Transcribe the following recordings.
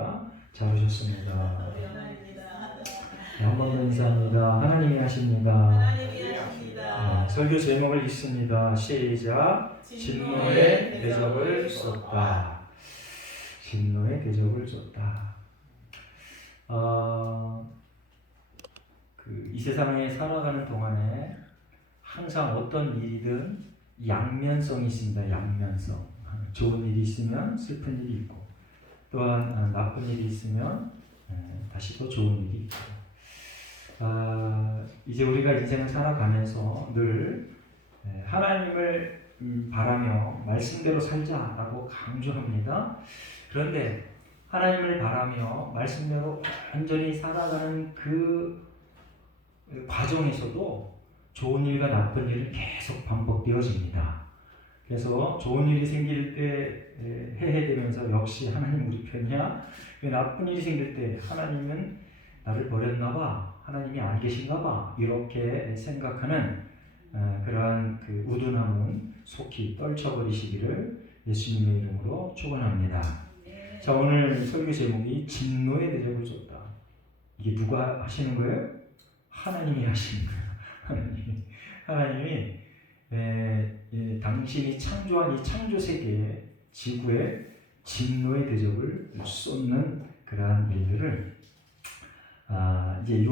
오셨습니다. 잘 오셨습니다. 네, 한 번 더 인사합니다. 하나님이 하십니다. 네, 설교 제목을 읽습니다. 시작. 진노의 대접을 쏟다. 진노의 대접을 쏟다. 이 세상에 살아가는 동안에 항상 어떤 일이든 양면성이 있습니다. 양면성. 좋은 일이 있으면 슬픈 일이 있고, 또한 나쁜 일이 있으면 다시 또 좋은 일이 있고. 이제 우리가 인생을 살아가면서 늘 하나님을 바라며 말씀대로 살자라고 강조합니다. 그런데 하나님을 바라며 말씀대로 완전히 살아가는 그 과정에서도 좋은 일과 나쁜 일은 계속 반복되어집니다. 그래서 좋은 일이 생길 때 해해되면서 역시 하나님 우리 편이야. 나쁜 일이 생길 때 하나님은 나를 버렸나 봐, 하나님이 안 계신가 봐, 이렇게 생각하는 그러한 그 우둔함은 속히 떨쳐버리시기를 예수님의 이름으로 축원합니다. 자, 오늘 설교 제목이 진노의 대접을 줬다. 이게 누가 하시는 거예요? 하나님이 하시는 거예요. 하나님이 당신이 창조한 이 창조 세계에, 지구에 진노의 대접을 쏟는 그러한 일들을 이제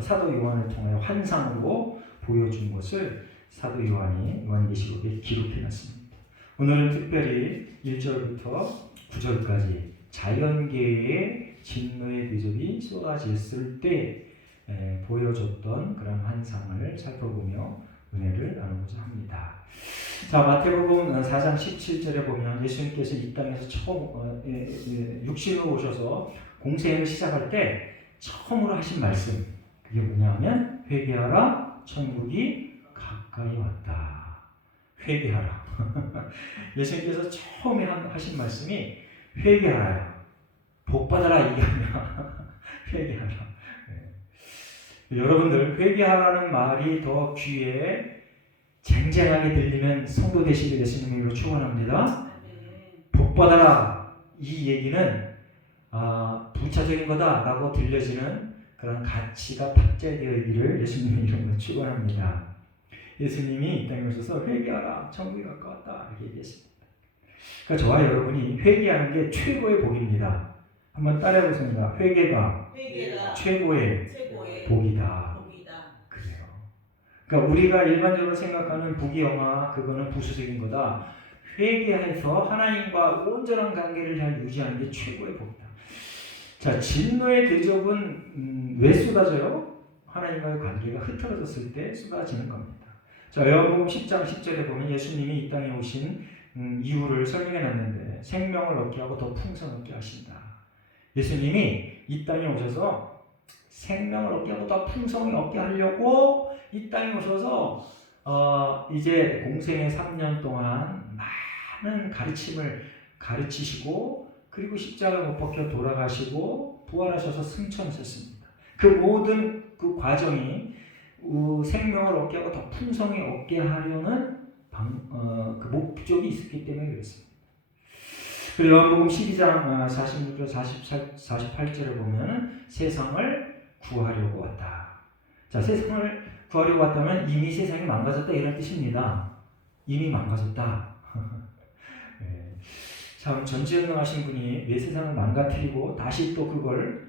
사도 요한을 통하여 환상으로 보여준 것을 사도 요한이 요한계시록에 기록해놨습니다. 오늘은 특별히 1절부터 9절까지 자연계의 진노의 대접이 쏟아졌을 때 보여줬던 그런 환상을 살펴보며 은혜를 나누고자 합니다. 자, 마태복음 4장 17절에 보면 예수님께서 이 땅에서 처음 육신으로 오셔서 공생을 시작할 때 처음으로 하신 말씀, 그게 뭐냐면 회개하라, 천국이 가까이 왔다. 회개하라. 예수님께서 처음에 하신 말씀이 회개하라, 복받아라, 이게 아니라 회개하라. 여러분들, 회개하라는 말이 더 귀에 쟁쟁하게 들리면 성도 되시길 예수님의 이름으로 축원합니다. 복받아라, 이 얘기는 부차적인 거다라고 들려지는 그런 가치가 탑재되어 있기를 예수님의 이름으로 축원합니다. 예수님이 이 땅에 오셔서 회개하라, 천국이 가까웠다, 이렇게 얘기했습니다. 그러니까 저와 여러분이 회개하는 게 최고의 복입니다. 한번 따라해보겠습니다. 회개가 최고의 복이다. 그래요. 그러니까 우리가 일반적으로 생각하는 부귀영화, 그거는 부수적인 거다. 회개해서 하나님과 온전한 관계를 잘 유지하는 게 최고의 복이다. 자, 진노의 대접은 왜 쏟아져요? 하나님과의 관계가 흐트러졌을 때 쏟아지는 겁니다. 자, 요한복음 10장 10절에 보면 예수님이 이 땅에 오신 이유를 설명해 놨는데, 생명을 얻게 하고 더 풍성하게 하신다. 예수님이 이 땅에 오셔서 생명을 얻게 하고 더 풍성히 얻게 하려고 이 땅에 오셔서 이제 공생의 3년 동안 많은 가르침을 가르치시고, 그리고 십자가에 못 박혀 돌아가시고 부활하셔서 승천하셨습니다. 그 모든 그 과정이 생명을 얻게 하고 더 풍성히 얻게 하려는 그 목적이 있었기 때문에 그렇습니다. 그리고 요한복음 12장 46절 48절에 보면 세상을 구하려고 왔다. 자, 세상을 구하려고 왔다면 이미 세상이 망가졌다, 이런 뜻입니다. 이미 망가졌다. 네. 참 전지전능하신 분이 왜 세상을 망가뜨리고 다시 또 그걸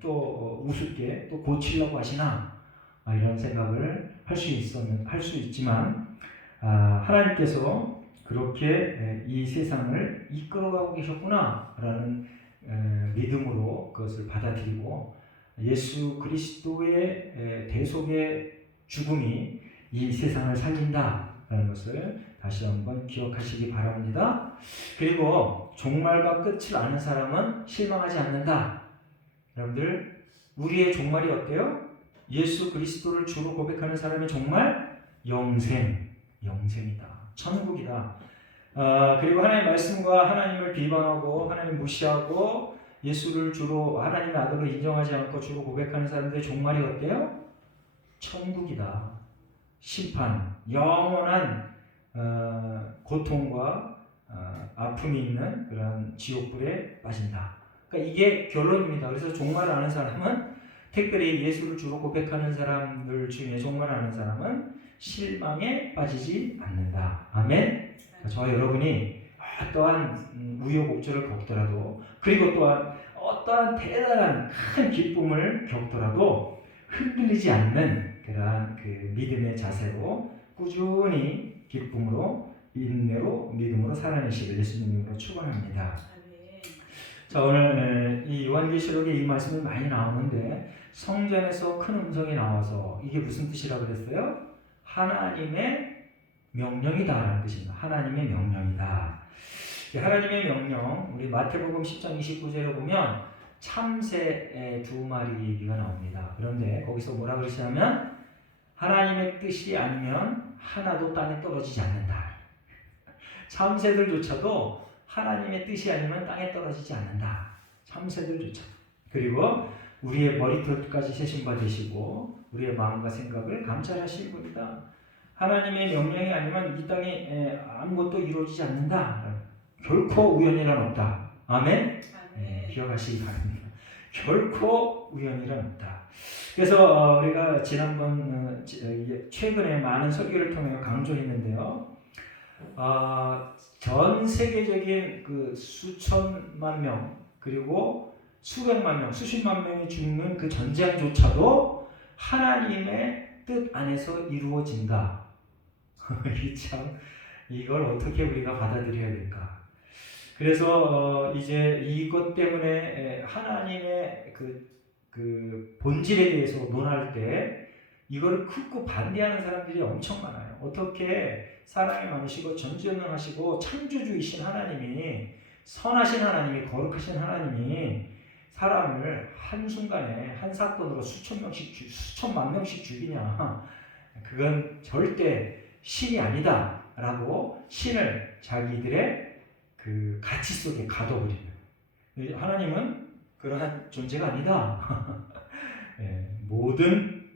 또 우습게 또 고치려고 하시나, 이런 생각을 할 수 있지만 하나님께서 그렇게 이 세상을 이끌어가고 계셨구나 라는 믿음으로 그것을 받아들이고, 예수 그리스도의 대속의 죽음이 이 세상을 살린다라는 것을 다시 한번 기억하시기 바랍니다. 그리고 종말과 끝을 아는 사람은 실망하지 않는다. 여러분들, 우리의 종말이 어때요? 예수 그리스도를 주로 고백하는 사람의 종말? 영생이다. 천국이다. 그리고 하나님의 말씀과 하나님을 비방하고 하나님을 무시하고 예수를 주로 하나님의 아들로 인정하지 않고 주로 고백하는 사람들의 종말이 어때요? 천국이다. 심판, 영원한 고통과 아픔이 있는 그런 지옥불에 빠진다. 그러니까 이게 결론입니다. 그래서 종말을 아는 사람은 특별히 예수를 주로 고백하는 사람들 중에 종말을 아는 사람은 실망에 빠지지 않는다. 아멘. 저와 여러분이 어떠한 우여곡절을 겪더라도 그리고 또한 어떠한 대단한 큰 기쁨을 겪더라도 흔들리지 않는 그러한 그 믿음의 자세로 꾸준히 기쁨으로 인내로 믿음으로 살아내시길 예수님 이름으로 축원합니다. 자, 오늘 이 요한계시록에 이 말씀이 많이 나오는데 성전에서 큰 음성이 나와서 이게 무슨 뜻이라고 그랬어요? 하나님의 명령이다라는 뜻입니다. 하나님의 명령이다. 하나님의 명령, 우리 마태복음 10장 29절에 보면 참새 두 마리 얘기가 나옵니다. 그런데 거기서 뭐라 그러시냐면 하나님의 뜻이 아니면 하나도 땅에 떨어지지 않는다. 참새들조차도 하나님의 뜻이 아니면 땅에 떨어지지 않는다. 참새들조차도. 그리고 우리의 머리털까지 세신 바 되시고 우리의 마음과 생각을 감찰하실 분이다. 하나님의 명령이 아니면 이 땅에 아무것도 이루어지지 않는다. 결코 우연이란 없다. 아멘? 기억하시기 바랍니다. 결코 우연이란 없다. 그래서 우리가 지난번 최근에 많은 설교를 통해 강조했는데요. 전 세계적인 그 수천만 명 그리고 수백만 명, 수십만 명이 죽는 그 전쟁조차도 하나님의 뜻 안에서 이루어진다. 이걸 어떻게 우리가 받아들여야 될까? 그래서 이제 이것 때문에 하나님의 그 본질에 대해서 논할 때 이걸 극구 반대하는 사람들이 엄청 많아요. 어떻게 사랑이 많으시고 전지전능하시고 창조주이신 하나님이 선하신 하나님이 거룩하신 하나님이 사람을 한순간에 한 사건으로 수천 명씩 수천만 명씩 죽이냐. 그건 절대 신이 아니다 라고 신을 자기들의 그 가치 속에 가둬버립니다. 하나님은 그러한 존재가 아니다. 모든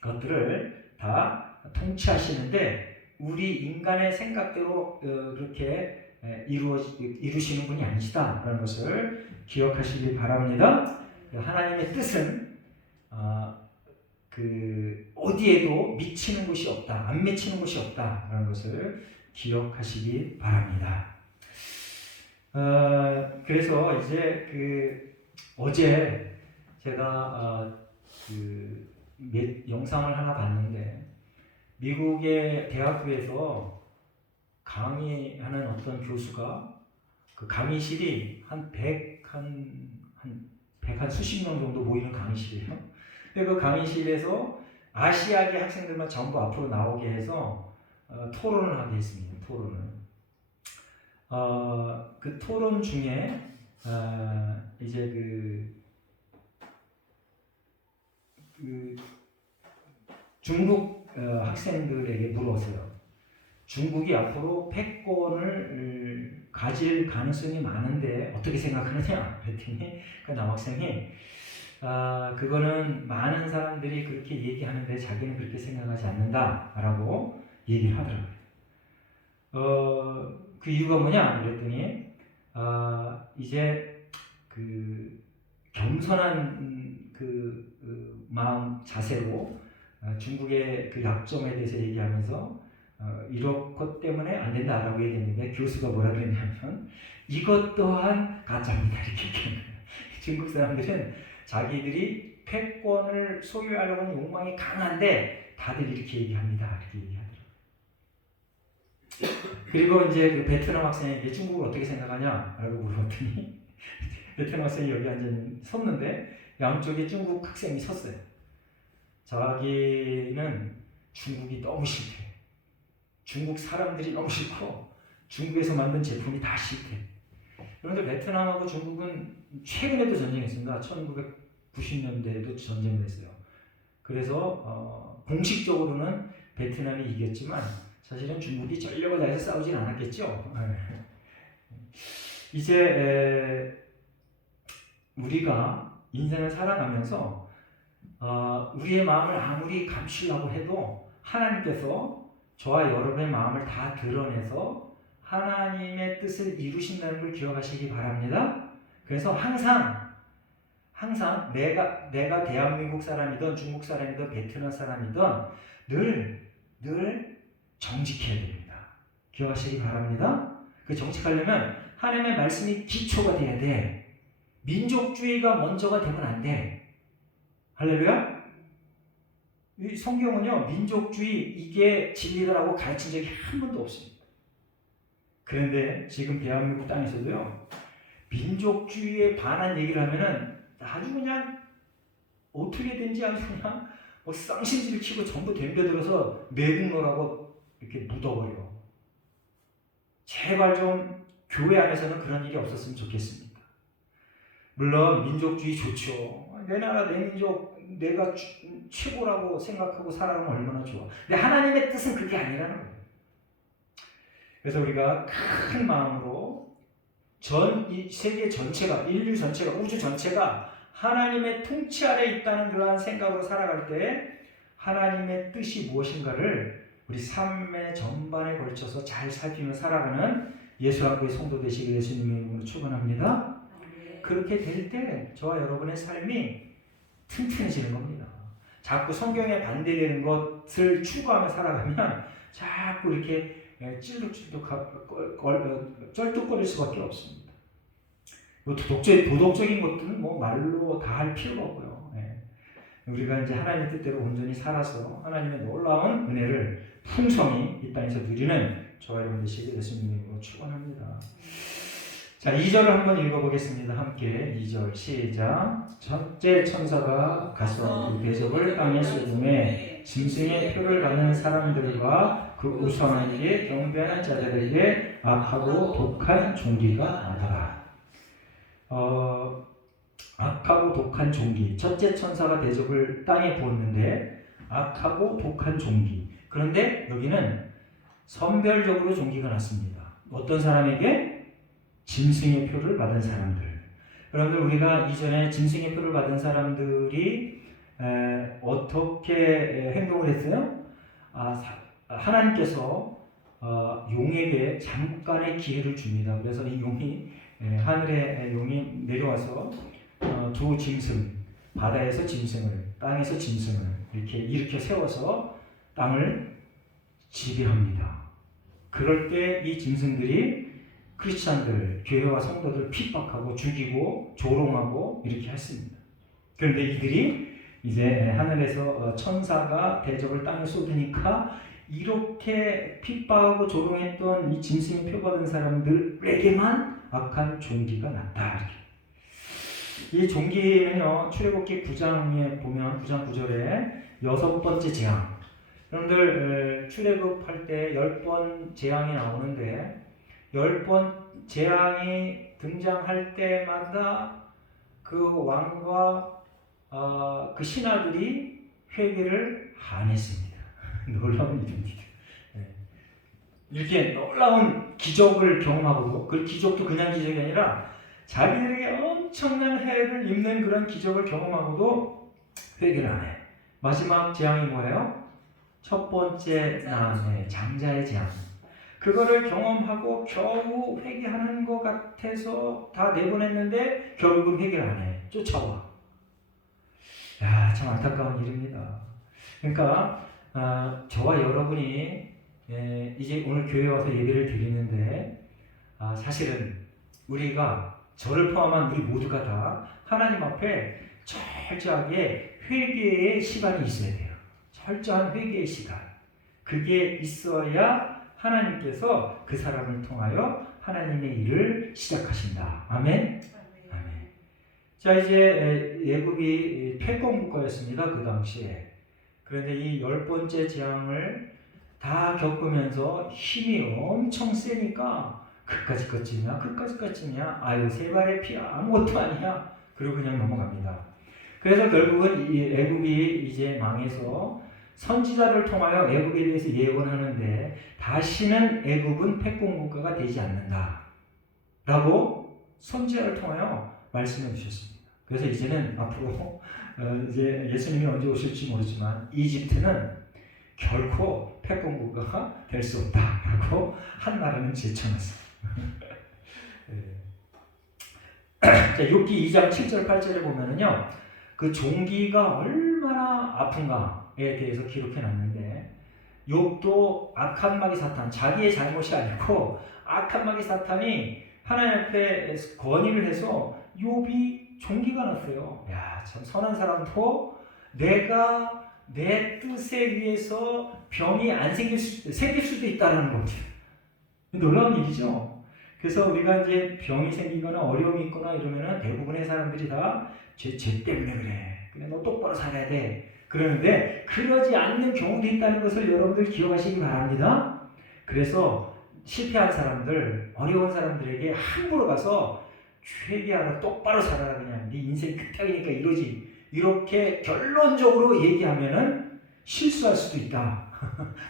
것들을 다 통치하시는데 우리 인간의 생각대로 그렇게 이루시는 분이 아니시다라는 것을 기억하시기 바랍니다. 하나님의 뜻은 그 어디에도 미치는 곳이 없다, 안 미치는 곳이 없다라는 것을 기억하시기 바랍니다. 그래서 이제 어제 제가 영상을 하나 봤는데 미국의 대학교에서 강의하는 어떤 교수가 그 강의실이 한 수십 명 정도 모이는 강의실이에요. 그 강의실에서 아시아계 학생들만 전부 앞으로 나오게 해서 토론을 하게 했습니다. 그 토론 중에 이제 중국 학생들에게 물었어요. 중국이 앞으로 패권을 가질 가능성이 많은데 어떻게 생각하느냐? 그랬더니 그 남학생이 그거는 많은 사람들이 그렇게 얘기하는데 자기는 그렇게 생각하지 않는다라고 얘기를 하더라고요. 그 이유가 뭐냐? 그랬더니 이제 그 겸손한 마음 자세로 중국의 그 약점에 대해서 얘기하면서 이런 것 때문에 안 된다라고 얘기했는데 교수가 뭐라 그랬냐면 이것 또한 가짜입니다 이렇게 얘기합니다. 중국 사람들은 자기들이 패권을 소유하려고 하는 욕망이 강한데 다들 이렇게 얘기합니다. 이렇게 얘기하더라고요. 그리고 이제 그 베트남 학생에게 중국을 어떻게 생각하냐라고 물어봤더니 베트남 학생이 여기 섰는데 양쪽에 중국 학생이 섰어요. 자기는 중국이 너무 싫대. 중국 사람들이 너무 싫고 중국에서 만든 제품이 다 싫대. 그런데 베트남하고 중국은 최근에도 전쟁했습니다. 1990년대에도 전쟁을 했어요. 그래서 공식적으로는 베트남이 이겼지만 사실은 중국이 전력을 다해서 싸우진 않았겠죠. 이제 우리가 인생을 살아가면서 우리의 마음을 아무리 감추려고 해도 하나님께서 저와 여러분의 마음을 다 드러내서 하나님의 뜻을 이루신다는 걸 기억하시기 바랍니다. 그래서 항상 내가 대한민국 사람이든 중국 사람이든 베트남 사람이든 늘 정직해야 됩니다. 기억하시기 바랍니다. 그 정직하려면 하나님의 말씀이 기초가 돼야 돼. 민족주의가 먼저가 되면 안 돼. 할렐루야? 이 성경은요, 민족주의 이게 진리다라고 가르친 적이 한 번도 없습니다. 그런데 지금 대한민국 땅에서도요, 민족주의에 반한 얘기를 하면은 아주 그냥 어떻게든지 아주 그냥 뭐 쌍심지를 치고 전부 덤벼들어서 매국노라고 이렇게 묻어버려. 제발 좀 교회 안에서는 그런 일이 없었으면 좋겠습니다. 물론 민족주의 좋죠. 내 나라 내 민족 내가 최고라고 생각하고 살아가면 얼마나 좋아. 근데 하나님의 뜻은 그게 아니라는 거예요. 그래서 우리가 큰 마음으로 이 세계 전체가, 인류 전체가, 우주 전체가 하나님의 통치 아래 있다는 그러한 생각으로 살아갈 때 하나님의 뜻이 무엇인가를 우리 삶의 전반에 걸쳐서 잘 살피며 살아가는 예수학교의 성도 되시길 예수님의 이름으로 축원합니다. 그렇게 될 때 저와 여러분의 삶이 튼튼해지는 겁니다. 자꾸 성경에 반대되는 것을 추구하며 살아가면 자꾸 이렇게 쩔뚝거릴 수밖에 없습니다. 도덕적인 것들은 뭐 말로 다 할 필요가 없고요. 우리가 이제 하나님의 뜻대로 온전히 살아서 하나님의 놀라운 은혜를 풍성히 이 땅에서 누리는 저와 여러분 되시길 예수님으로 축원합니다. 자, 2절을 한번 읽어보겠습니다. 함께 2절 시작. 첫째 천사가 가서 그 대접을 땅에 쏟음에 짐승의 표를 받는 사람들과 그 우상에게 경배하는 자들에게 악하고 독한 종기가 나더라. 악하고 독한 종기. 첫째 천사가 대접을 땅에 부었는데 악하고 독한 종기. 그런데 여기는 선별적으로 종기가 났습니다. 어떤 사람에게? 짐승의 표를 받은 사람들. 여러분들 우리가 이전에 짐승의 표를 받은 사람들이 어떻게 행동을 했어요? 하나님께서 용에게 잠깐의 기회를 줍니다. 그래서 이 용이 하늘의 용이 내려와서 두 짐승, 바다에서 짐승을, 땅에서 짐승을 이렇게 일으켜 세워서 땅을 지배합니다. 그럴 때 이 짐승들이 크리스찬들, 교회와 성도들 핍박하고 죽이고 조롱하고 이렇게 했습니다. 그런데 이들이 이제 하늘에서 천사가 대접을 땅에 쏟으니까 이렇게 핍박하고 조롱했던 이 짐승이 표받은 사람들에게만 악한 종기가 났다. 이 종기는요, 출애굽기 9장에 보면 9장 9절에 6번째 재앙. 여러분들 출애굽할 때 10번 재앙이 나오는데 10번 재앙이 등장할 때마다 그 왕과 그 신하들이 회개를 안 했습니다. 놀라운 일입니다. 이렇게 놀라운 기적을 경험하고, 그 기적도 그냥 기적이 아니라 자기들에게 엄청난 해를 입는 그런 기적을 경험하고도 회개를 안 해. 마지막 재앙이 뭐예요? 첫 번째 장자의 재앙. 그거를 경험하고 겨우 회개하는 것 같아서 다 내보냈는데 결국은 회개를 안 해. 쫓아와. 야, 참 안타까운 일입니다. 그러니까 저와 여러분이 이제 오늘 교회에 와서 예배를 드리는데 사실은 우리가 저를 포함한 우리 모두가 다 하나님 앞에 철저하게 회개의 시간이 있어야 돼요. 철저한 회개의 시간. 그게 있어야 하나님께서 그 사람을 통하여 하나님의 일을 시작하신다. 아멘? 아멘. 자, 이제 애굽이 패권국가였습니다. 그 당시에. 그런데 이 10번째 재앙을 다 겪으면서 힘이 엄청 세니까 그까짓 것쯤이야? 그까짓 것쯤이야? 아유, 세 발의 피야. 아무것도 아니야. 그리고 그냥 넘어갑니다. 그래서 결국은 이 애굽이 이제 망해서 선지자를 통하여 애굽에 대해서 예언하는데 다시는 애굽은 패권국가가 되지 않는다 라고 선지자를 통하여 말씀해 주셨습니다. 그래서 이제는 앞으로 이제 예수님이 언제 오실지 모르지만 이집트는 결코 태권부가 될 수 없다라고 한나라는 제쳐놨어. 자, 욥기 2장 7절 8절에 보면은요, 그 종기가 얼마나 아픈가에 대해서 기록해놨는데, 욥도 악한 마귀 사탄, 자기의 잘못이 아니고 악한 마귀 사탄이 하나님 앞에 건의를 해서 욥이 종기가 났어요. 야, 참 선한 사람도 내가 내 뜻에 의해서 병이 안 생길 수도 있다는 겁니다. 놀라운 일이죠. 그래서 우리가 이제 병이 생기거나 어려움이 있거나 이러면은 대부분의 사람들이 다 죄 때문에 그래 너 똑바로 살아야 돼 그러는데, 그러지 않는 경우도 있다는 것을 여러분들 기억하시기 바랍니다. 그래서 실패한 사람들, 어려운 사람들에게 함부로 가서 회개하라, 똑바로 살아라, 그냥 네 인생 그따위니까 이러지, 이렇게 결론적으로 얘기하면은 실수할 수도 있다.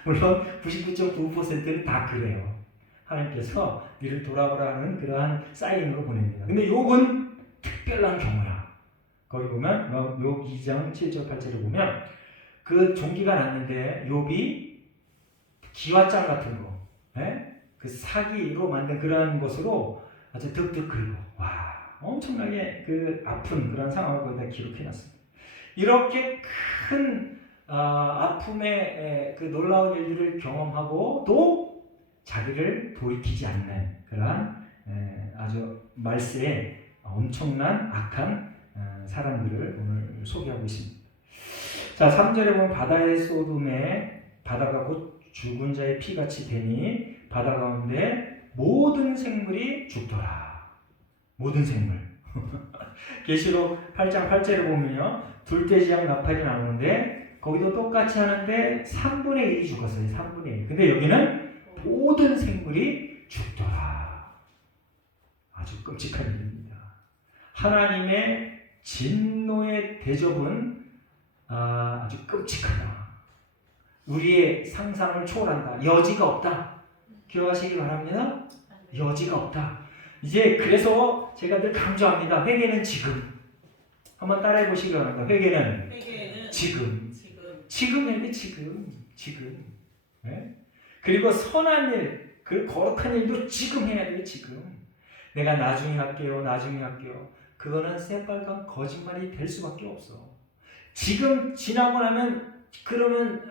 물론 99.9%는 다 그래요. 하나님께서 니를 돌아보라는 그러한 사인으로 보냅니다. 근데 욥은 특별한 경우야. 거기 보면 욥 2장 7절 8절을 보면 그 종기가 났는데 욥이 기와장 같은 거, 그 사기로 만든 그러한 것으로 아주 득득 긁고, 와, 엄청나게 그 아픈 그런 상황을 거기다 기록해놨습니다. 이렇게 큰 아픔의 그 놀라운 일들을 경험하고 또 자기를 돌이키지 않는 그러한 아주 말세에 엄청난 악한 사람들을 오늘 소개하고 있습니다. 자, 3절에 보면 바다의 쏟음에 바다가 곧 죽은 자의 피같이 되니 바다 가운데 모든 생물이 죽더라. 모든 생물. 계시록 8장 8절에 보면요, 둘째지양 나팔이 나오는데 거기도 똑같이 하는데 3분의 1이 죽었어요. 3분의 1. 근데 여기는 모든 생물이 죽더라. 아주 끔찍한 일입니다. 하나님의 진노의 대접은 아주 끔찍하다. 우리의 상상을 초월한다. 여지가 없다. 기억하시기 바랍니다. 여지가 없다. 이제 그래서 제가 늘 강조합니다. 회개는 지금. 한번 따라해 보시기 바랍니다. 회개는 지금. 지금인데 지금. 네? 그리고 선한 일, 그 거룩한 일도 지금 해야 돼요. 지금. 내가 나중에 할게요. 그거는 새빨간 거짓말이 될 수밖에 없어. 지금 지나고 나면 그러면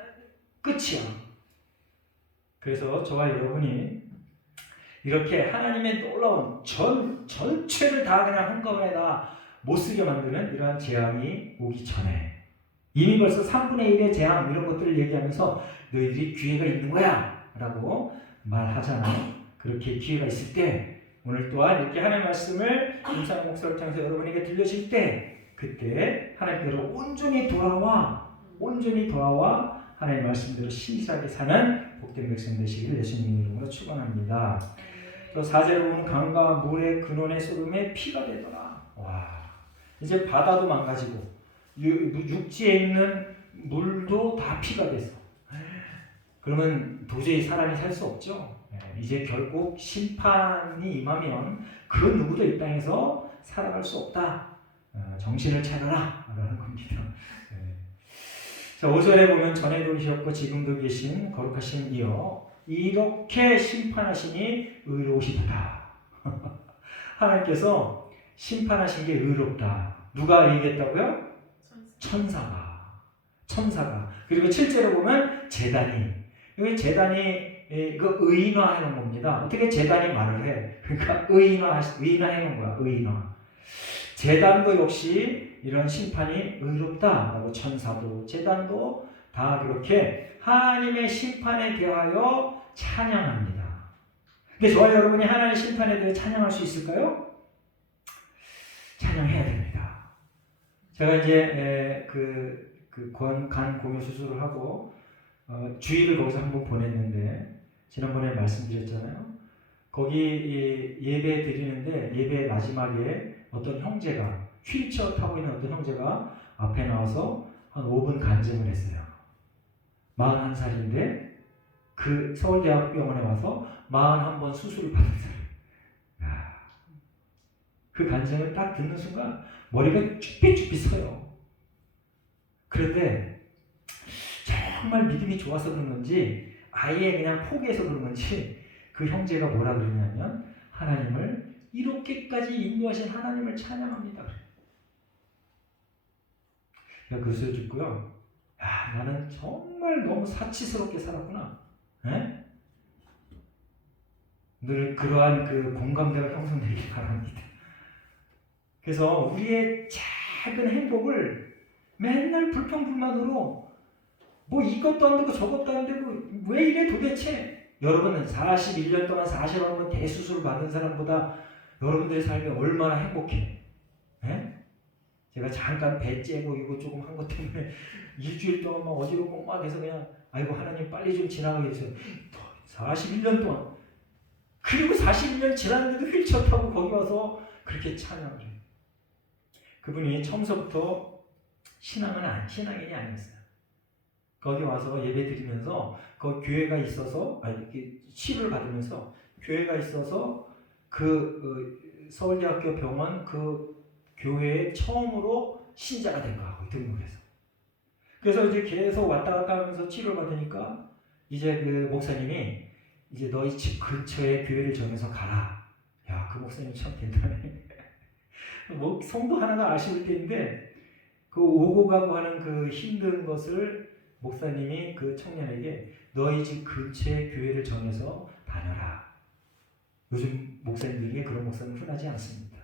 끝이야. 그래서 저와 여러분이 이렇게 하나님의 놀라운 전체를 다 그냥 한꺼번에 다 못쓰게 만드는 이러한 재앙이 오기 전에 이미 벌써 3분의 1의 재앙 이런 것들을 얘기하면서 너희들이 기회가 있는 거야 라고 말하잖아요. 그렇게 기회가 있을 때 오늘 또한 이렇게 하나님의 말씀을 임상훈 목사를 통해서 여러분에게 들려질 때 그때 하나님께로 온전히 돌아와 하나님의 말씀대로 신실하게 사는 복된 백성 되시기를 예수님 이름으로 축원합니다. 또 4절에 보면 강과 물의 근원의 소름에 피가 되더라. 와, 이제 바다도 망가지고 육지에 있는 물도 다 피가 됐어. 그러면 도저히 사람이 살 수 없죠. 이제 결국 심판이 임하면 그 누구도 이 땅에서 살아갈 수 없다. 정신을 차려라 라는 겁니다. 자, 5절에 보면 전에도 계셨고 지금도 계신 거룩하신 이여 이렇게 심판하시니 의로우시다. 하나님께서 심판하신 게 의롭다. 누가 얘기했다고요? 천사가. 그리고 7절에 보면 제단이. 여기 제단이 그 의인화해놓은 겁니다. 어떻게 제단이 말을 해? 그러니까 의인화해놓은 거야. 의인화. 제단도 역시 이런 심판이 의롭다라고 천사도 제단도 다 그렇게 하나님의 심판에 대하여 찬양합니다. 근데 저와 여러분이 하나님의 심판에 대해 찬양할 수 있을까요? 찬양해야 됩니다. 제가 이제 간 공유 수술을 하고 주일을 거기서 한번 보냈는데 지난번에 말씀드렸잖아요. 거기 예배 드리는데 예배 마지막에 어떤 형제가 휠체어 타고 있는 어떤 형제가 앞에 나와서 한 5분 간증을 했어요. 41살인데 그 서울대학병원에 와서 41번 수술을 받은 사람. 그 간증을 딱 듣는 순간 머리가 쭈삣쭈삣 서요. 그런데 정말 믿음이 좋아서 그런 건지 아예 그냥 포기해서 그런 건지 그 형제가 뭐라 그러냐면 하나님을 이렇게까지 인도하신 하나님을 찬양합니다. 제가 그 소리 듣고요. 야, 나는 정말 너무 사치스럽게 살았구나. 에? 늘 그러한 그 공감대가 형성되길 바랍니다. 그래서 우리의 작은 행복을 맨날 불평불만으로 뭐 이것도 안 되고 저것도 안 되고 왜 이래 도대체? 여러분은 41년 동안 40번 대수술을 받은 사람보다 여러분들의 삶이 얼마나 행복해? 에? 제가 잠깐 배 째고 이거 조금 한 것 때문에 일주일 동안 막 어디로 막 해서 그냥 아이고 하나님 빨리 좀 지나가게 해주세요. 41년 동안 그리고 41년 지났는데도 휠체어 타고 거기 와서 그렇게 찬양을 해요. 그분이 처음부터 신앙인이 아니었어요. 거기 와서 예배 드리면서 그 교회가 있어서 치료를 받으면서 교회가 있어서 서울대학교 병원 그 교회에 처음으로 신자가 된 거하고 등록해서 그래서 이제 계속 왔다 갔다 하면서 치료를 받으니까 이제 그 목사님이 이제 너희 집 근처에 교회를 정해서 가라. 야, 그 목사님 참 대단해. 뭐 성도 하나가 아쉬울 때인데 그 오고 가고 하는 그 힘든 것을 목사님이 그 청년에게 너희 집 근처에 교회를 정해서 다녀라. 요즘 목사님들이 그런 목사님 흔하지 않습니다.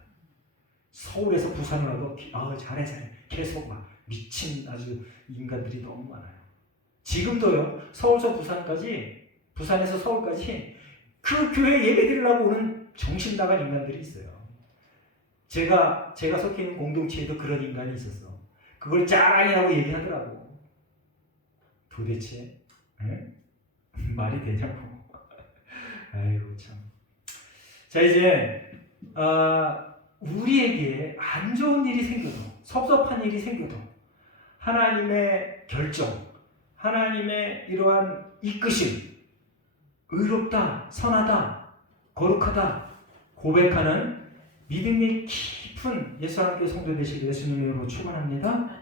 서울에서 부산을 와도 잘해 계속 막 미친 아주 인간들이 너무 많아요. 지금도요. 서울에서 부산까지 부산에서 서울까지 그 교회 예배 드리려고 오는 정신 나간 인간들이 있어요. 제가 속해 있는 공동체에도 그런 인간이 있었어. 그걸 자랑이라고 얘기하더라고. 도대체 말이 되냐고. 아이고 참. 자 이제 우리에게 안 좋은 일이 생겨도 섭섭한 일이 생겨도 하나님의 결정, 하나님의 이러한 이끄심, 의롭다, 선하다, 거룩하다 고백하는 믿음이 깊은 예수 하나님께 성도 되시길 예수님의 이름으로 축원합니다.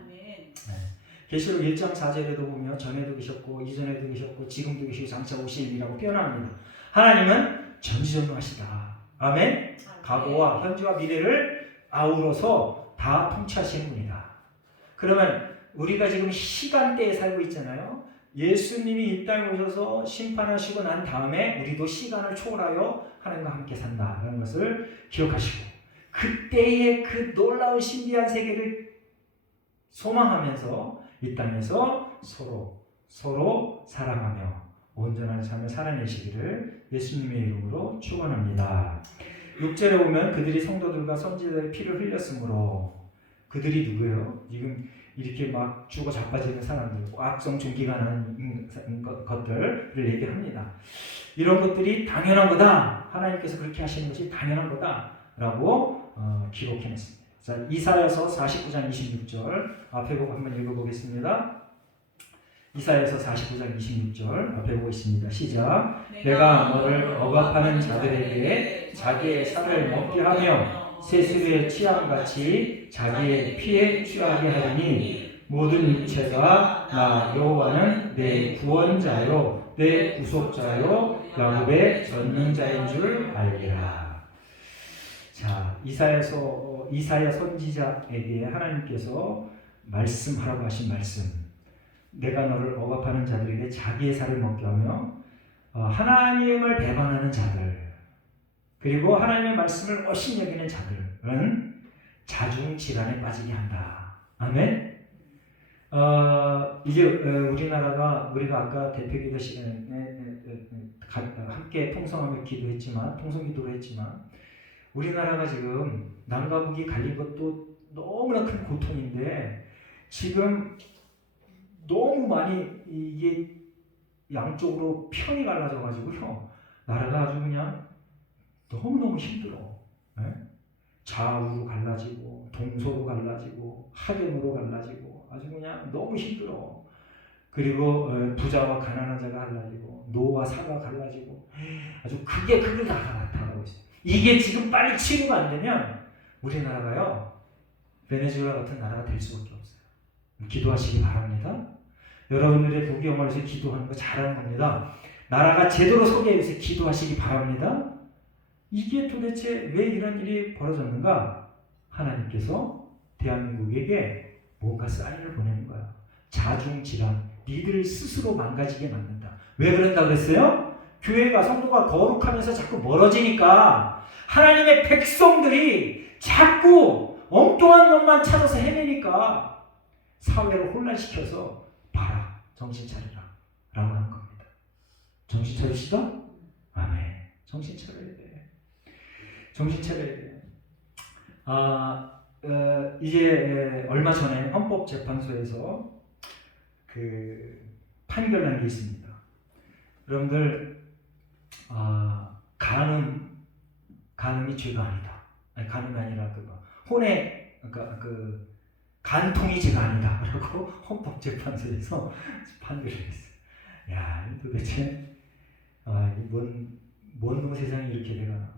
계시록 1장 4절에도 보면 전에도 계셨고 이전에도 계셨고 지금도 계시고 장차 오실 이라고 표현합니다. 하나님은 전지전능하시다. 아멘. 과거와 현재와 미래를 아우러서 다 통치하시는 분이다. 그러면 우리가 지금 시간대에 살고 있잖아요. 예수님이 이 땅에 오셔서 심판하시고 난 다음에 우리도 시간을 초월하여 하나님과 함께 산다라는 것을 기억하시고 그때의 그 놀라운 신비한 세계를 소망하면서 이 땅에서 서로 사랑하며 온전한 삶을 살아내시기를 예수님의 이름으로 축원합니다. 6절에 보면 그들이 성도들과 선지자들의 피를 흘렸으므로 그들이 누구예요? 지금 이렇게 막 죽어 자빠지는 사람들, 악성 종기가 나는 것들을 얘기합니다. 이런 것들이 당연한 거다. 하나님께서 그렇게 하시는 것이 당연한 거다라고 기록해냈습니다. 자, 이사야서 49장 26절 앞에 보고 한번 읽어보겠습니다. 이사야서 49장 26절 앞에 보고 있습니다. 시작. 내가 너를 억압하는 자들에게 자기의 살을 먹게 하며 세수의 취함같이 자기의 피에 취하게 하리니 모든 육체가 나 여호와는 내 구원자요 내 구속자요 야곱의 전능자인 줄 알리라. 자, 이사야 선지자에게 하나님께서 말씀하라고 하신 말씀. 내가 너를 억압하는 자들에게 자기의 살을 먹게 하며 하나님을 배반하는 자들 그리고 하나님의 말씀을 어신 여기는 자들은 자중질환에 빠지게 한다. 아멘. 이제 우리나라가 우리가 아까 대표기도 시간에 함께 통성하며 기도했지만 통성기도를 했지만 우리나라가 지금 남과 북이 갈린 것도 너무나 큰 고통인데 지금 너무 많이 이게 양쪽으로 편이 갈라져 가지고요 나라가 아주 그냥 너무너무 힘들어. 네? 좌우로 갈라지고 동서로 갈라지고 하경으로 갈라지고 아주 그냥 너무 힘들어. 그리고 부자와 가난한 자가 갈라지고 노와 사가 갈라지고 아주 그걸 다 나타나고 있어요. 이게 지금 빨리 치료가 안 되면 우리나라가요 베네수엘라 같은 나라가 될 수밖에 없어요. 기도하시기 바랍니다. 여러분들의 복이 영화에서 기도하는 거 잘하는 겁니다. 나라가 제대로 서게 위해서 기도하시기 바랍니다. 이게 도대체 왜 이런 일이 벌어졌는가? 하나님께서 대한민국에게 뭔가 사인을 보내는 거야. 자중질환, 니들 스스로 망가지게 만든다. 왜 그런다 그랬어요? 교회가 성도가 거룩하면서 자꾸 멀어지니까 하나님의 백성들이 자꾸 엉뚱한 것만 찾아서 헤매니까 사회를 혼란시켜서 봐라, 정신 차리라 라고 하는 겁니다. 정신 차리시다? 아멘. 정신 차려야 돼. 정신 차려야 돼. 이제 얼마 전에 헌법재판소에서 그 판결한 게 있습니다. 여러분들, 간음이 죄가 아니다. 아니, 간음이 아니라 그거 혼의 그 간통이 죄가 아니다라고 헌법재판소에서 판결을 했어요. 야, 도대체 뭔 놈의 세상이 이렇게 되나.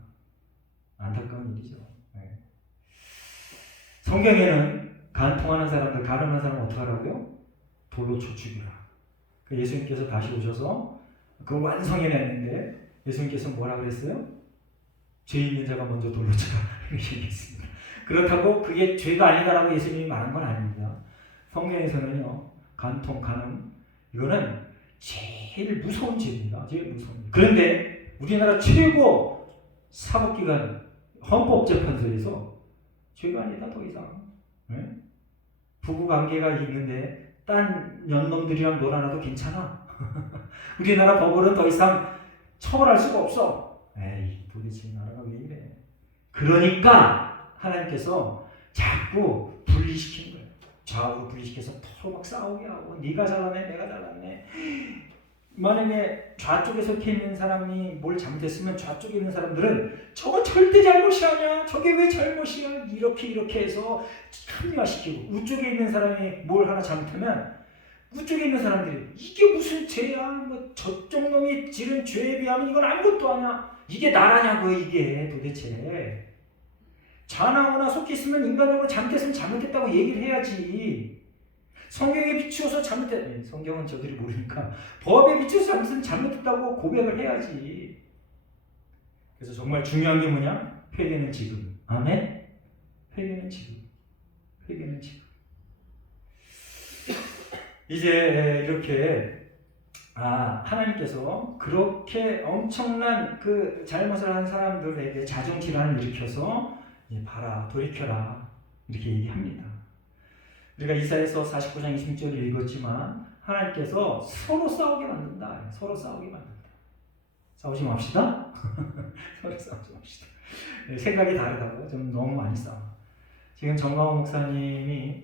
안타까운 일이죠. 네. 성경에는 간통하는 사람들, 간음하는 사람 어떻게 하라고요? 돌로 쳐 죽이라. 예수님께서 다시 오셔서 그걸 완성해냈는데 예수님께서 뭐라 그랬어요? 죄 있는 자가 먼저 돌로 쳐라 이렇게 얘기했습니다. 그렇다고 그게 죄가 아니다라고 예수님이 말한 건 아닙니다. 성경에서는요, 간통, 간음 이거는 제일 무서운 죄입니다. 제일 무서운 죄. 그런데 우리나라 최고 사법기관 헌법재판소에서 죄가 아니다 더 이상. 네? 부부관계가 있는데 딴 년놈들이랑 놀아나도 괜찮아. 우리나라 법으로는 더 이상 처벌할 수가 없어. 에이, 도대체 이 나라가 왜 이래. 그러니까 하나님께서 자꾸 분리시키는 거예요. 좌우로 분리시켜서 서로 막 싸우게 하고, 네가 잘났네 내가 잘났네. 만약에 좌쪽에 속해 있는 사람이 뭘 잘못했으면 좌쪽에 있는 사람들은 저거 절대 잘못이 아니야, 저게 왜 잘못이야, 이렇게 해서 합리화시키고, 우쪽에 있는 사람이 뭘 하나 잘못하면 우쪽에 있는 사람들이 이게 무슨 죄야, 뭐 저쪽 놈이 지른 죄에 비하면 이건 아무것도 아니야, 이게 나라냐고. 이게 도대체 좌나우나 속해 있으면 인간적으로 잘못했으면 잘못했다고 얘기를 해야지. 성경에 비추어서 잘못했, 성경은 저들이 모르니까 법에 비추어서 잘못했으면 잘못했다고 고백을 해야지. 그래서 정말 중요한 게 뭐냐? 회개는 지금. 아멘? 회개는 지금. 회개는 지금. 이제 이렇게 하나님께서 그렇게 엄청난 그 잘못을 한 사람들에게 자존질환을 일으켜서 봐라, 돌이켜라 이렇게 얘기합니다. 우리가 이사야서 49장 26절을 읽었지만 하나님께서 서로 싸우게 만든다. 서로 싸우게 만든다. 싸우지 맙시다. 서로 싸우지 맙시다. 생각이 다르다고 좀 너무 많이 싸워. 지금 정광호 목사님이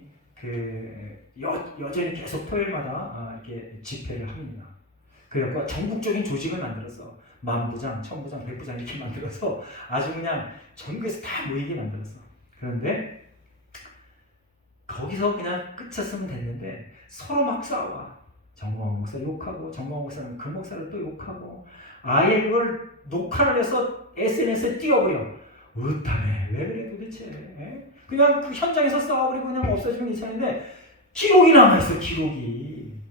여전히 계속 토요일마다 이렇게 집회를 합니다. 그래서 전국적인 조직을 만들어서 만부장, 천부장, 백부장 이렇게 만들어서 아주 그냥 전국에서 다 모이게 만들었어. 그런데 거기서 그냥 끝쳤으면 됐는데 서로 막 싸워. 정광호 목사 욕하고, 정광호 목사는 그 목사를 또 욕하고, 아예 그걸 녹화를 해서 SNS에 띄워버려. 어떡해, 왜 그래 도대체. 에? 그냥 그 현장에서 싸워버리고 그냥 없어지면 괜찮은데 기록이 남아있어, 기록이.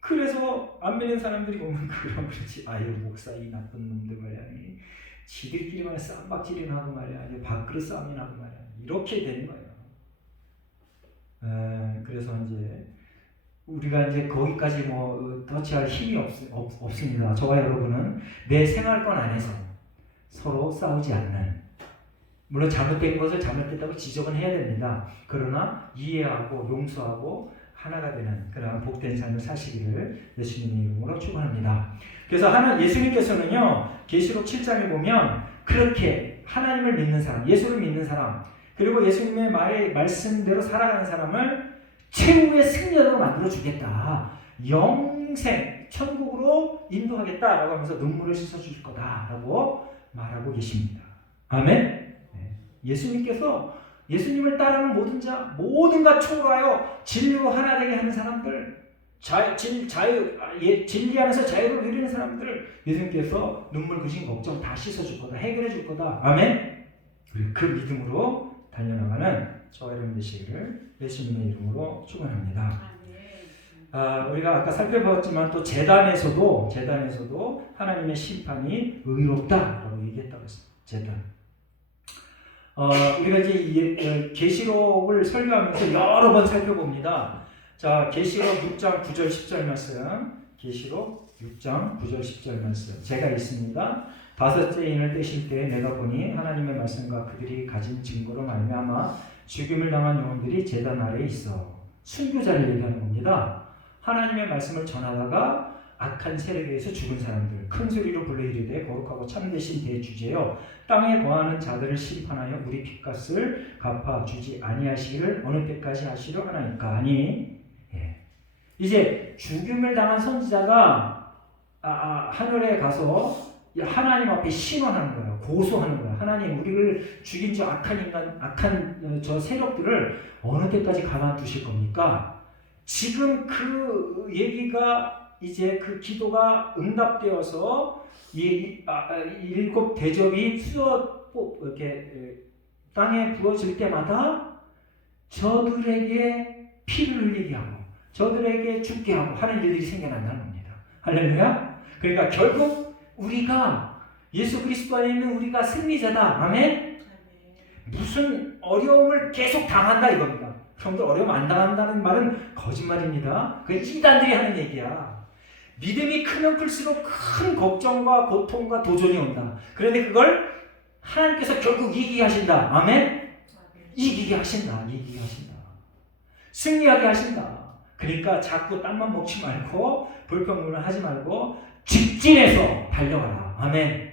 그래서 안 믿는 사람들이 보면 그렇지. 아유, 목사 이 나쁜 놈들 말이야, 지들끼리만 쌈박질이나 하고 말이야, 밥그릇 싸움이나 하고 말이야, 이렇게 되는 거예요. 그래서 이제 우리가 이제 거기까지 터치할 힘이 없습니다. 저와 여러분은 내 생활권 안에서 서로 싸우지 않는, 물론 잘못된 것을 잘못됐다고 지적은 해야 됩니다. 그러나 이해하고 용서하고 하나가 되는 그런 복된 삶을 사시기를 예수님의 이름으로 축원합니다. 그래서 예수님께서는요, 계시록 7장에 보면 그렇게 하나님을 믿는 사람, 예수를 믿는 사람, 그리고 예수님의 말씀대로 살아가는 사람을 최후의 승리자로 만들어 주겠다, 영생, 천국으로 인도하겠다라고 하면서 눈물을 씻어줄 거다라고 말하고 계십니다. 아멘. 예수님께서 예수님을 따르는 모든가 초월하여 진리로 하나 되게 하는 사람들, 진리 안에서 자유를 누리는 사람들을 예수님께서 눈물 그신 걱정 다 씻어줄 거다, 해결해 줄 거다. 아멘. 그 믿음으로 달려나가는 저와 여러분 되시기를 예수님의 이름으로 축원합니다. 우리가 아까 살펴봤지만 또 제단에서도 하나님의 심판이 의롭다라고 얘기했다고 했습니다. 제단. 우리가 이제 계시록을 설교하면서 여러 번 살펴봅니다. 자, 계시록 6장 9절 10절 말씀. 계시록 6장 9절 10절 말씀. 제가 있습니다. 다섯째 인을 떼실 때 내가 보니 하나님의 말씀과 그들이 가진 증거로 말미암아 죽임을 당한 영혼들이 제단 아래에 있어. 순교자를 얘기하는 겁니다. 하나님의 말씀을 전하다가 악한 세력에 의해서 죽은 사람들, 큰 소리로 불러 이르되 거룩하고 참되신 대주제여 땅에 거하는 자들을 심판하여 우리 핏값을 갚아 주지 아니하시기를 어느 때까지 하시려 하나이까. 아니, 이제 죽임을 당한 선지자가 하늘에 가서 하나님 앞에 신원하는 거예요. 고소하는 거예요. 하나님, 우리를 죽인 저 악한 인간, 악한 저 세력들을 어느 때까지 가만두실 겁니까? 지금 그 얘기가 이제 그 기도가 응답되어서 일곱 대접이 이렇게 땅에 부어질 때마다 저들에게 피를 흘리게 하고 저들에게 죽게 하고 하는 일들이 생겨난다는 겁니다. 할렐루야. 그러니까 결국 우리가 예수 그리스도 안에 있는 우리가 승리자다. 아멘. 무슨 어려움을 계속 당한다 이겁니다. 여러분들 어려움 안 당한다는 말은 거짓말입니다. 그 이단들이 하는 얘기야. 믿음이 크면 클수록 큰 걱정과 고통과 도전이 온다. 그런데 그걸 하나님께서 결국 이기게 하신다. 아멘? 이기게 하신다. 이기게 하신다. 승리하게 하신다. 그러니까 자꾸 땀만 먹지 말고 불평불만 하지 말고 직진해서 달려가라. 아멘.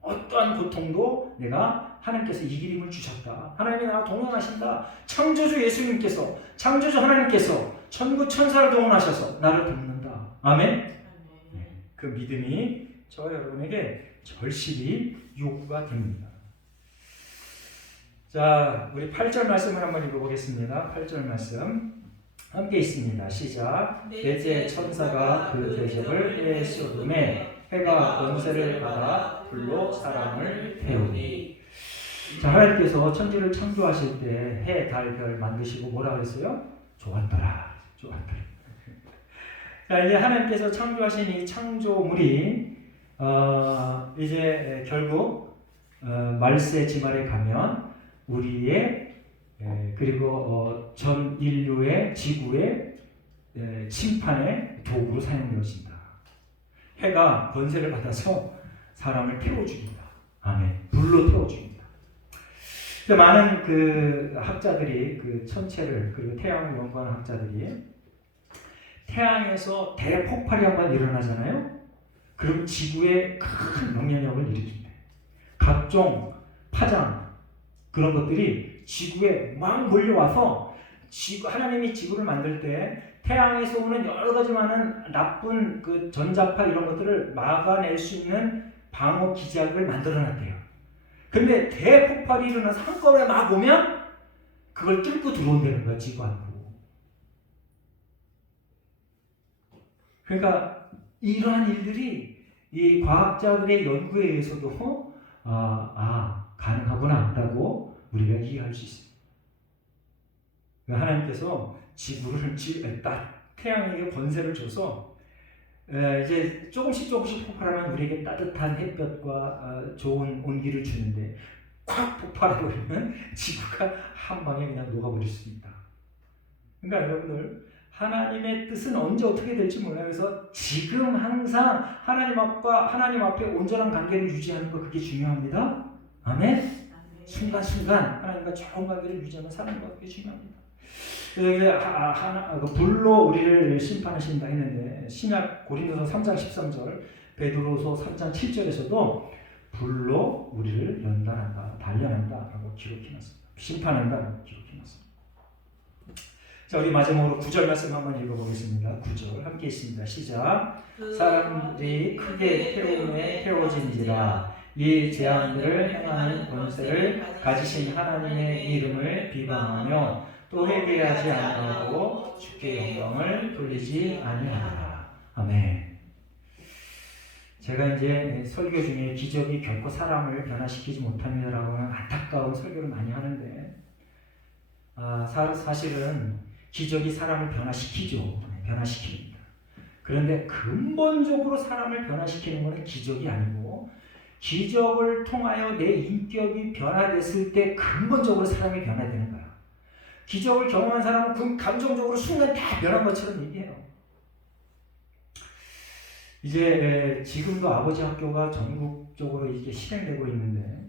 어떠한 고통도 내가 하나님께서 이길 힘을 주셨다. 하나님이 나와 동행하신다. 창조주 예수님께서, 창조주 하나님께서 천구 천사를 동원하셔서 나를 돕는다. 아멘. 그 믿음이 저와 여러분에게 절실히 요구가 됩니다. 자, 우리 8절 말씀을 한번 읽어보겠습니다. 8절 말씀 함께 있습니다. 시작. 넷째 천사가 그 대접을 해에 쏟음에 해가 권세를 받아 불로 사람을 태우니. 자, 하나님께서 천지를 창조하실 때 해, 달, 별 만드시고 뭐라 그랬어요? 좋았더라. 좋았더라. 자, 이제 하나님께서 창조하신 이 창조물이 이제 결국 말세 지말에 가면 우리의 그리고 전 인류의 지구의 심판의 도구로 사용되어진다. 해가 권세를 받아서 사람을 태워 죽인다. 아멘. 불로 태워 죽인다. 많은 그 학자들이 그 천체를 그리고 태양을 연구하는 학자들이 태양에서 대폭발이 한번 일어나잖아요. 그럼 지구에 큰 영향력을 일으킨대. 각종 파장 그런 것들이 지구에 막 몰려와서 하나님이 지구를 만들 때 태양에서 오는 여러 가지 많은 나쁜 그 전자파 이런 것들을 막아낼 수 있는 방어 기작을 만들어놨대요. 근데 대폭발이 일어나서 한꺼번에 막 오면 그걸 뚫고 들어온다는 거야, 지구 안으로. 그러니까 이러한 일들이 이 과학자들의 연구에 의해서도 가능하구나 라고 우리가 이해할 수 있습니다. 하나님께서 지구를 태양에게 권세를 줘서 이제 조금씩 폭발하면 우리에게 따뜻한 햇볕과 좋은 온기를 주는데 콱 폭발해버리면 지구가 한 방에 그냥 녹아버릴 수 있다. 그러니까 여러분들 하나님의 뜻은 언제 어떻게 될지 몰라요. 그래서 지금 항상 하나님 앞에 온전한 관계를 유지하는 거 그게 중요합니다. 아멘. 순간순간 하나님과 좋은 관계를 유지하면 사는 거 그게 중요합니다. 불로 우리를 심판하신다 했는데 신약 고린도서 3장 13절 베드로서 3장 7절에서도 불로 우리를 연단한다, 단련한다라고 기록해놨습니다. 심판한다라고 기록해놨습니다. 자, 우리 마지막으로 9절 말씀 한번 읽어보겠습니다. 9절 함께 있습니다. 시작. 사람들이 크게 태움에 태워진지라 이 재앙들을 행하는 권세를 가지신 하나님의 이름을 비방하며 또 회개하지 아니하고 주께 영광을 돌리지 아니하리라. 아멘. 제가 이제 설교 중에 기적이 결코 사람을 변화시키지 못합니다라고 하는 안타까운 설교를 많이 하는데 사실은 기적이 사람을 변화시키죠. 변화시킵니다. 그런데 근본적으로 사람을 변화시키는 것은 기적이 아니고 기적을 통하여 내 인격이 변화됐을 때 근본적으로 사람이 변화되는 거야. 기적을 경험한 사람은 그 감정적으로 순간 다 변한 것처럼 얘기해요. 이제 지금도 아버지 학교가 전국적으로 이게 실행되고 있는데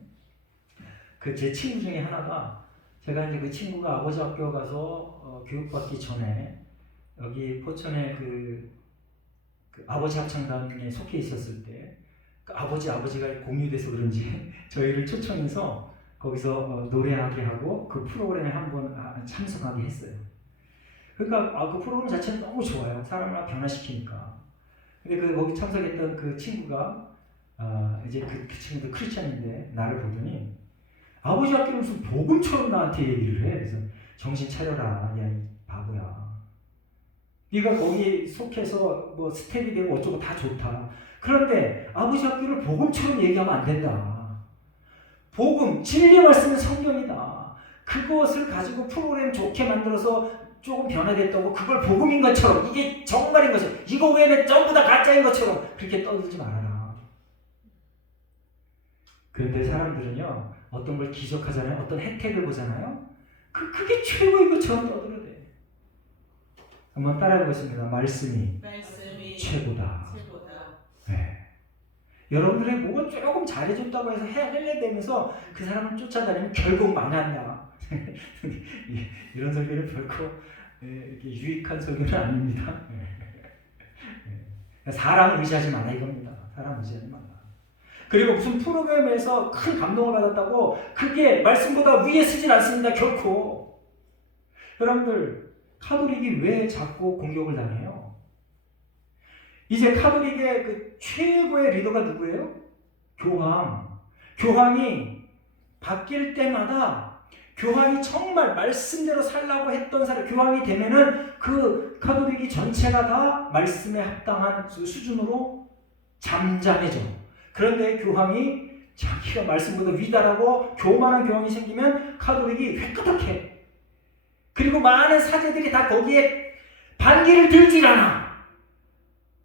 그 제 친구 중에 하나가 제가 이제 그 친구가 아버지 학교 가서 교육받기 전에 여기 포천에 그 아버지 합창단에 속해 있었을 때 그 아버지가 공유돼서 그런지 저희를 초청해서 거기서 노래하게 하고 그 프로그램에 한번 참석하게 했어요. 그러니까 그 프로그램 자체는 너무 좋아요. 사람을 변화시키니까. 근데 거기 참석했던 그 친구가 이제 그 친구도 크리스찬인데 나를 보더니 아버지 학교는 무슨 복음처럼 나한테 얘기를 해. 그래서 정신 차려라, 야 이 바보야. 네가 거기 속해서 뭐 스텝이 되고 어쩌고 다 좋다. 그런데 아버지 학교를 복음처럼 얘기하면 안 된다. 복음, 진리 말씀은 성경이다. 그것을 가지고 프로그램 좋게 만들어서 조금 변화됐다고 그걸 복음인 것처럼 이게 정말인 것처럼 이거 외에는 전부 다 가짜인 것처럼 그렇게 떠들지 말아라. 그런데 사람들은요 어떤 걸 기적하잖아요. 어떤 혜택을 보잖아요. 그게 최고인 것처럼 떠들어대. 한번 따라해보겠습니다. 말씀이 최고다. 네. 여러분들의 뭐가 조금 잘해줬다고 해서 헬레대면서 그 사람을 쫓아다니면 결국 망한다. 이런 설교는 결코 이렇게 유익한 설교는 아닙니다. 사람을 의지하지 마라 이겁니다. 사람 의지하지 마라. 그리고 무슨 프로그램에서 큰 감동을 받았다고 그게 말씀보다 위에 쓰진 않습니다. 결코. 여러분들 카톨릭이 왜 자꾸 공격을 당해요? 이제 카톨릭의 그 최고의 리더가 누구예요? 교황. 교황이 바뀔 때마다 교황이 정말 말씀대로 살라고 했던 사람, 교황이 되면은 그 카톨릭이 전체가 다 말씀에 합당한 수준으로 잠잠해져. 그런데 교황이 자기가 말씀보다 위다라고 교만한 교황이 생기면 카톨릭이 회끄덕해. 그리고 많은 사제들이 다 거기에 반기를 들질 않아.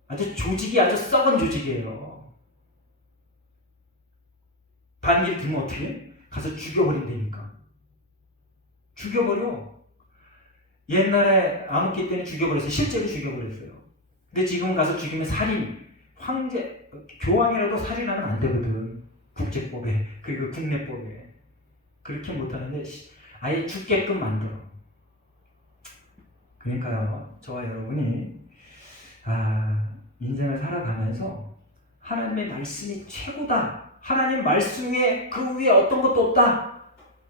아주 조직이 아주 썩은 조직이에요. 반기를 들면 어떻게 해? 가서 죽여버린다니까. 죽여버려. 옛날에 암흑기 때는 죽여버렸어요. 실제로 죽여버렸어요. 근데 지금 가서 죽이면 살인, 황제, 교황이라도 살인하면 안 되거든. 국제법에, 그리고 국내법에. 그렇게 못하는데 아예 죽게끔 만들어. 그러니까요, 저와 여러분이 인생을 살아가면서 하나님의 말씀이 최고다. 하나님 말씀 위에 그 위에 어떤 것도 없다.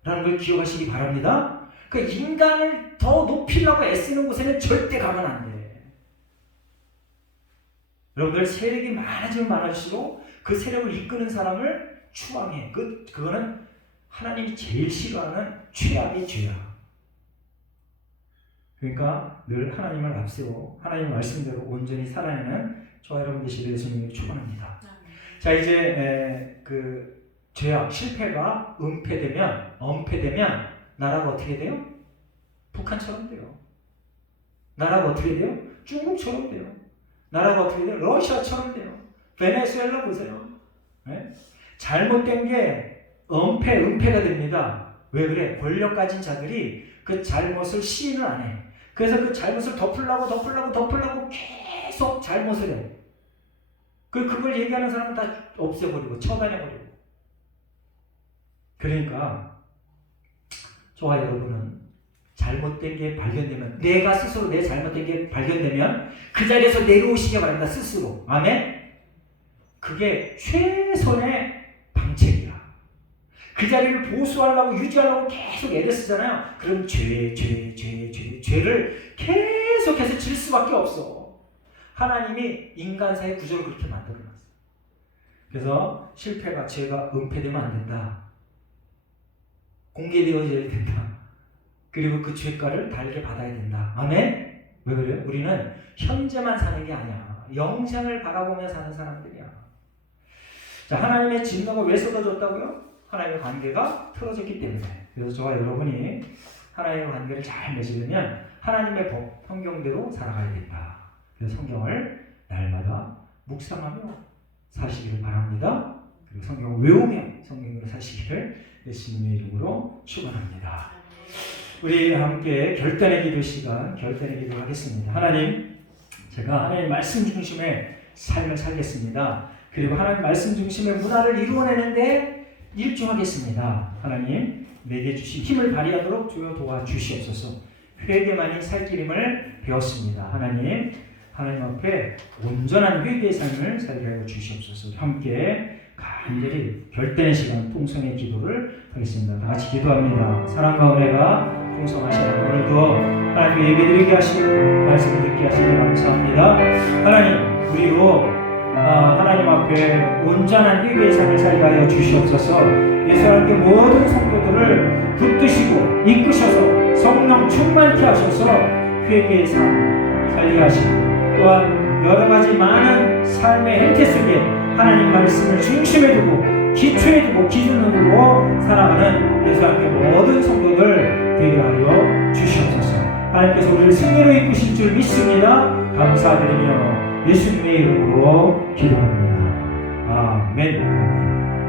라는 걸 기억하시기 바랍니다. 그 인간을 더 높이려고 애쓰는 곳에는 절대 가면 안 돼. 여러분들 세력이 많아지면 많아질수록 그 세력을 이끄는 사람을 추앙해. 그거는 하나님이 제일 싫어하는 최악의 죄야. 그러니까 늘 하나님을 앞세워 하나님의 말씀대로 온전히 살아내는 저와 여러분 되시길 예수님을 축원합니다. 자 이제 그 죄악 실패가 엄폐되면 나라가 어떻게 돼요? 북한처럼 돼요. 나라가 어떻게 돼요? 중국처럼 돼요. 나라가 어떻게 돼요? 러시아처럼 돼요. 베네수엘라 보세요. 네? 잘못된 게 은폐가 됩니다. 왜 그래? 권력 가진 자들이 그 잘못을 시인을 안 해. 그래서 그 잘못을 덮으려고 계속 잘못을 해. 그걸 얘기하는 사람은 다 없애버리고 처단해버리고. 그러니까 저와 여러분은 잘못된 게 발견되면 내가 스스로 내 잘못된 게 발견되면 그 자리에서 내려오시기 바랍니다. 스스로. 아멘? 그게 최선의 방책이야. 그 자리를 보수하려고 유지하려고 계속 애를 쓰잖아요. 그럼 죄를 계속해서 질 수밖에 없어. 하나님이 인간사의 구조를 그렇게 만들어놨어. 그래서 실패가 죄가 은폐되면 안 된다. 공개되어져야 된다. 그리고 그 죄가를 달게 받아야 된다. 아멘? 왜 그래요? 우리는 현재만 사는 게 아니야. 영생을 바라보며 사는 사람들이야. 자, 하나님의 진노가 왜 쏟아졌다고요? 하나님의 관계가 틀어졌기 때문에. 그래서 저와 여러분이 하나님의 관계를 잘 맺으려면 하나님의 법, 성경대로 살아가야 된다. 그래서 성경을 날마다 묵상하며 사시기를 바랍니다. 그리고 성경을 외우며 성경으로 사시기를 예수님의 이름으로 축원합니다. 우리 함께 결단의 기도 시간, 결단의 기도 하겠습니다. 하나님, 제가 하나님 말씀 중심의 삶을 살겠습니다. 그리고 하나님 말씀 중심의 문화를 이루어내는데 일조하겠습니다. 하나님, 내게 주신 힘을 발휘하도록 주여 도와주시옵소서. 회개만이 살 길임을 배웠습니다. 하나님 앞에 온전한 회개의 삶을 살게 하여 주시옵소서. 함께 간절히 결단의 시간, 통성의 기도를 하겠습니다. 다 같이 기도합니다. 사랑과 은혜가 풍성하신 오늘도 하나님께 예배드리게 하시고 말씀을 듣게 하시니 감사합니다. 하나님, 우리로 하나님 앞에 온전한 회개의 삶을 살게 하여 주시옵소서. 예수 하나님께 모든 성도들을 붙드시고 이끄셔서 성령 충만케 하셔서 회개의 삶 살게 하시고, 또한 여러 가지 많은 삶의 행태 속에 하나님 말씀을 중심에 두고 기초에 두고 기준으로 두고 살아가는 예수 하나님께 모든 성도들 되게 하여 주시옵소서. 하나님께서 우리를 승리로 이끄실 줄 믿습니다. 감사드리며 예수님의 이름으로 기도합니다. 아멘.